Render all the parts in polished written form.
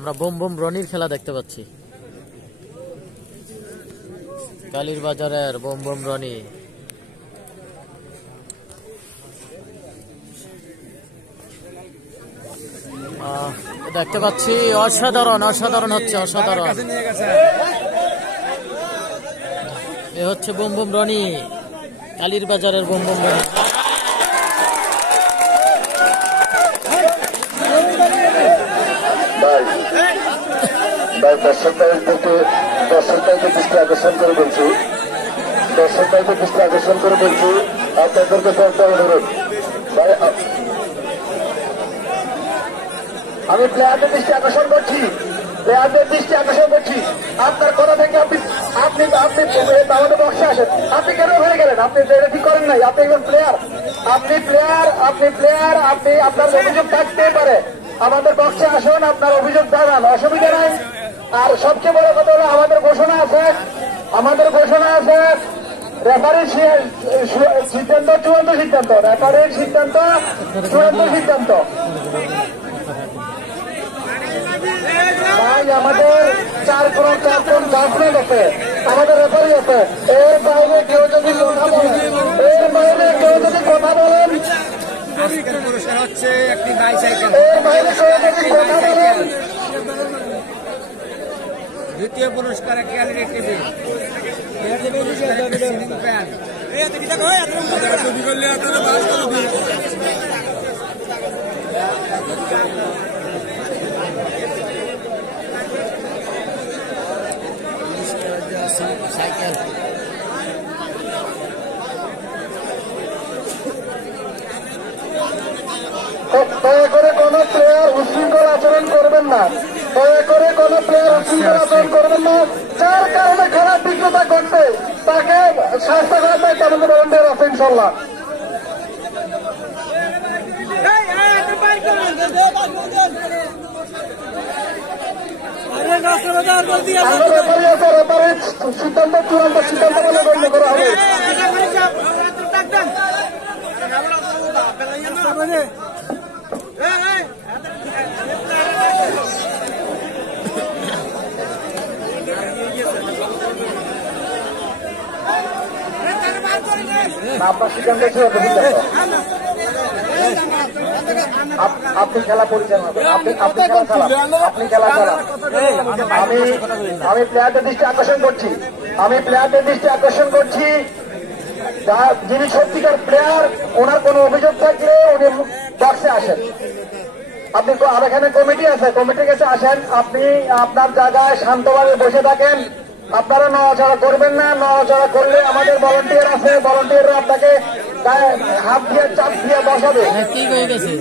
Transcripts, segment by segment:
আমরা bomb bomb রনির খেলা দেখতে পাচ্ছি। কালীর বাজারের বোম বোম রনি। দেখতে পাচ্ছি অসাধারণ অসাধারণ হচ্ছে, অসাধারণ। এ হচ্ছে বোম বোম রনি, কালীর বাজারের বোম বোম রনি। দর্শকদের দৃষ্টি আকর্ষণ করে বলছি, দর্শকদের দৃষ্টি আকর্ষণ করে বলছি, আপনাদেরকে একটা অনুরোধ ভাই, আমি প্লেয়ারদের দৃষ্টি আকর্ষণ করছি, প্লেয়ারদের দৃষ্টি আকর্ষণ করছি। আপনার কথা থেকে আপনি আপনি আপনি আমাদের বক্সে আসেন, আপনি কেন হয়ে গেলেন? আপনি এটা ঠিক করেন নাই। আপনি একজন প্লেয়ার, আপনি প্লেয়ার, আপনি প্লেয়ার, আপনি আপনার অভিযোগ থাকতেই পারে। আমাদের বক্সে আসুন, আপনার অভিযোগ জানান, অসুবিধা নাই। আর সবচেয়ে বড় কথা হলো আমাদের ঘোষণা আছে, আমাদের ঘোষণা আছে রেফারির সিদ্ধান্ত চূড়ান্ত সিদ্ধান্ত, রেফারির সিদ্ধান্ত চূড়ান্ত সিদ্ধান্ত। ভাই আমাদের চারজন জাজমেন্ট আছে, আমাদের রেফারি আছে। এর বাইরে কেউ যদি কথা বলেন, এর বাইরে কেউ যদি কথা বলেন, পুরস্কার হচ্ছে একটি বাইসাইকেল। এর বাইরে কেউ যদি কথা বলেন, দ্বিতীয় পুরস্কার একটি এলইডি টিভি। সাইকেল দয়া করে কোন প্লেয়ার উশৃঙ্খল আচরণ করবেন না, দয়া করে কোন প্লেয়ার উশৃঙ্খল আচরণ করবেন না। যার কারণে খেলার বিঘ্নতা করতে তাকে শাস্তি করার দায়িত্ব আমাদের ভলেন্টিয়ার আছে ইনশাল্লাহ। রেফারির সিদ্ধান্ত চূড়ান্ত সিদ্ধান্ত বলে গণ্য করা হবে। আপনার সিদ্ধান্ত চূড়ান্ত সিদ্ধান্ত। আপনি খেলা পরিচালনা করেন, আপনি খেলা চালান, আপনি খেলা চালান। আমি প্লেয়ারদের দৃষ্টি আকর্ষণ করছি, আমি প্লেয়ারদের দৃষ্টি আকর্ষণ করছি, যিনি সত্যিকার প্লেয়ার ওনার কোন অভিযোগ থাকলে উনি বক্সে আসেন। আপনি আর এখানে কমিটি আছে, কমিটির কাছে আসেন। আপনি আপনার জায়গায় শান্তভাবে বসে থাকেন, আপনারা নড়াচড়া করবেন না। নড়াচড়া করলে আমাদের ভলেন্টিয়ার আছে, ভলেন্টিয়াররা আপনাকে হাত দিয়ে চাপ দিয়ে বসাবে। ঠিক হয়ে গেছে।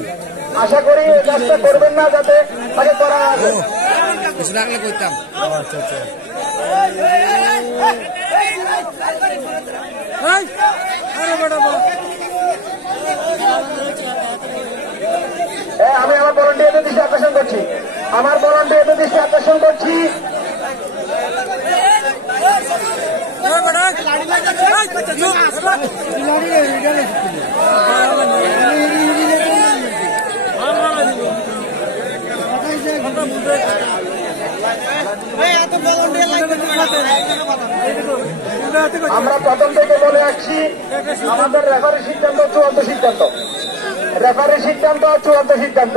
আশা করি এই কাজটা করবেন না, যাতে তাকে করা আছে। করতাম আমি আমার ভলেন্টিয়ারদের দৃষ্টি আকর্ষণ করছি, আমার ভলেন্টিয়ারদের দৃষ্টি আকর্ষণ করছি। আমরা প্রথম থেকে বলে আসছি, আমাদের রেফারির সিদ্ধান্ত চূড়ান্ত সিদ্ধান্ত, রেফারির সিদ্ধান্ত চূড়ান্ত সিদ্ধান্ত।